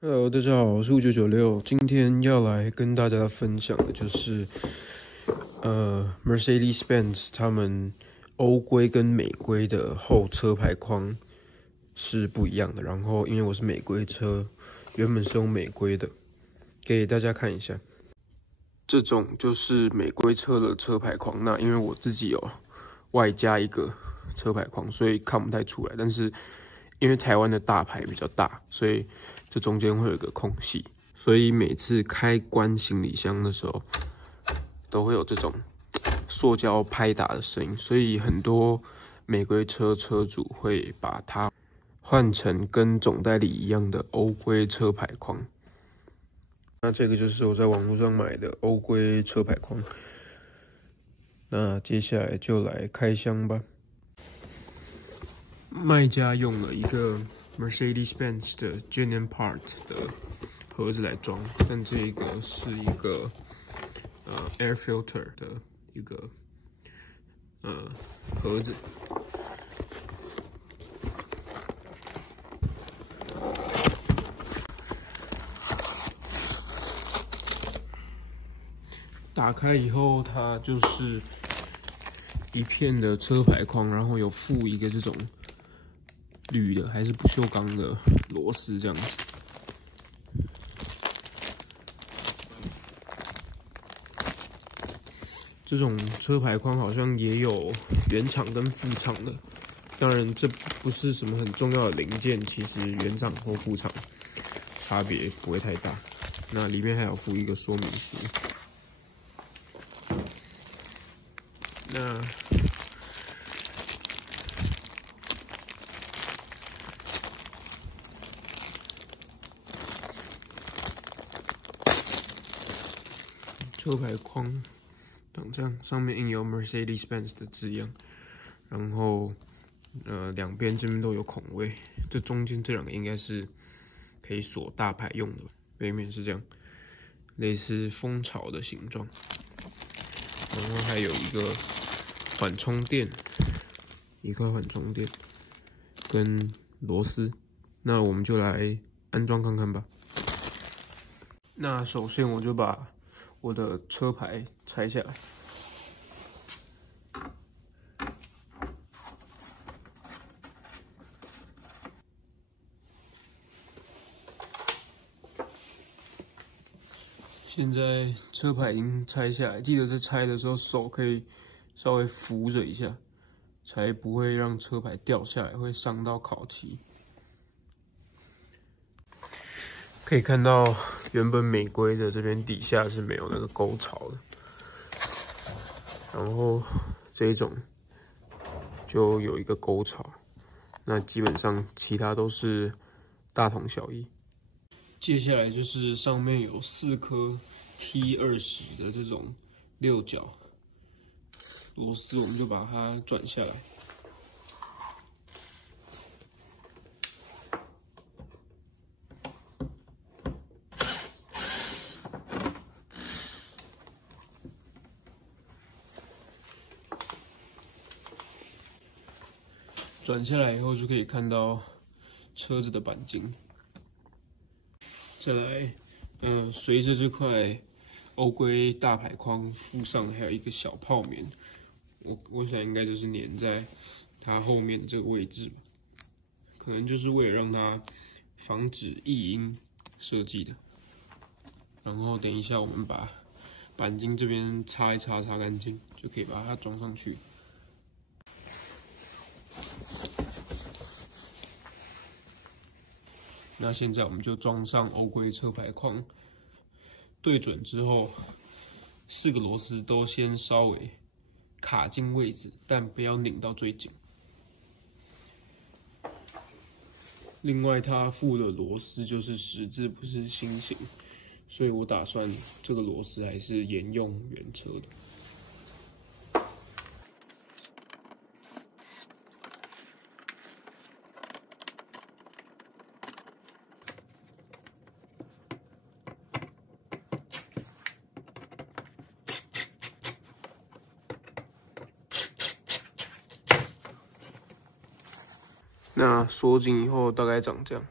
Hello，大家好，我是5996。今天要来跟大家分享的就是Mercedes-Benz 他们欧规跟美规的后车排框是不一样的。然后因为我是美规车，原本是用美规的，给大家看一下。这种就是美规车的车排框。那因为我自己有外加一个车排框，所以看不太出来。但是因为台湾的大牌比较大，所以这中间会有一个空隙，所以每次开关行李箱的时候，都会有这种塑胶拍打的声音。所以很多美规车车主会把它换成跟总代理一样的欧规车排框。那这个就是我在网络上买的欧规车排框。那接下来就来开箱吧。卖家用了一个 Mercedes-Benz 的 Genuine Part 的盒子来装，但这个是一个Air Filter 的一个盒子。打开以后，它就是一片的车排框，然后有附一个这种铝的还是不锈钢的螺丝这样子。这种车排框好像也有原厂跟副厂的，当然这不是什么很重要的零件，其实原厂或副厂差别不会太大。那里面还有附一个说明书。那车牌框长这样，上面印有 Mercedes-Benz 的字样，然后两边这边都有孔位，这中间这两个应该是可以锁大牌用的，背面是这样，类似蜂巢的形状，然后还有一个缓冲垫，一块缓冲垫跟螺丝，那我们就来安装看看吧。那首先我就把我的车牌拆下来。现在车牌已经拆下来，记得在拆的时候手可以稍微扶着一下，才不会让车牌掉下来，会伤到烤漆。可以看到原本美规的这边底下是没有那个沟槽的，然后这一种就有一个沟槽，那基本上其他都是大同小异。接下来就是上面有4颗 T20的这种6角螺丝，我们就把它转下来。转下来以后就可以看到车子的钣金。再来，随着这块欧规大排框附上还有一个小泡棉，我想应该就是粘在它后面的这个位置吧，可能就是为了让它防止异音设计的。然后等一下我们把钣金这边擦一擦，擦干净，就可以把它装上去。那现在我们就装上欧规车牌框，对准之后，4个螺丝都先稍微卡进位置，但不要拧到最紧。另外，它附的螺丝就是十字，不是星形，所以我打算这个螺丝还是沿用原车的。那锁紧以后大概长这样，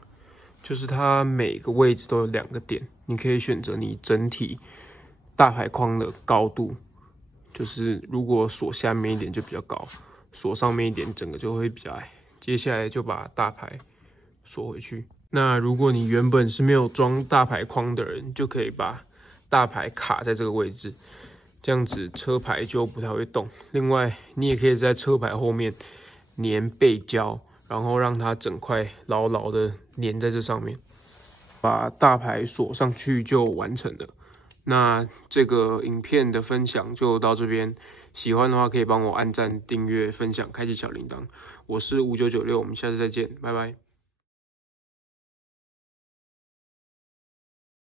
就是它每个位置都有2个点，你可以选择你整体大牌框的高度，就是如果锁下面一点就比较高，锁上面一点整个就会比较矮。接下来就把大牌锁回去。那如果你原本是没有装大牌框的人，就可以把大牌卡在这个位置，这样子车牌就不太会动。另外，你也可以在车牌后面粘背胶，然后让它整块牢牢的粘在这上面，把大牌锁上去就完成了。那这个影片的分享就到这边，喜欢的话可以帮我按赞、订阅、分享、开启小铃铛。我是5996，我们下次再见，拜拜。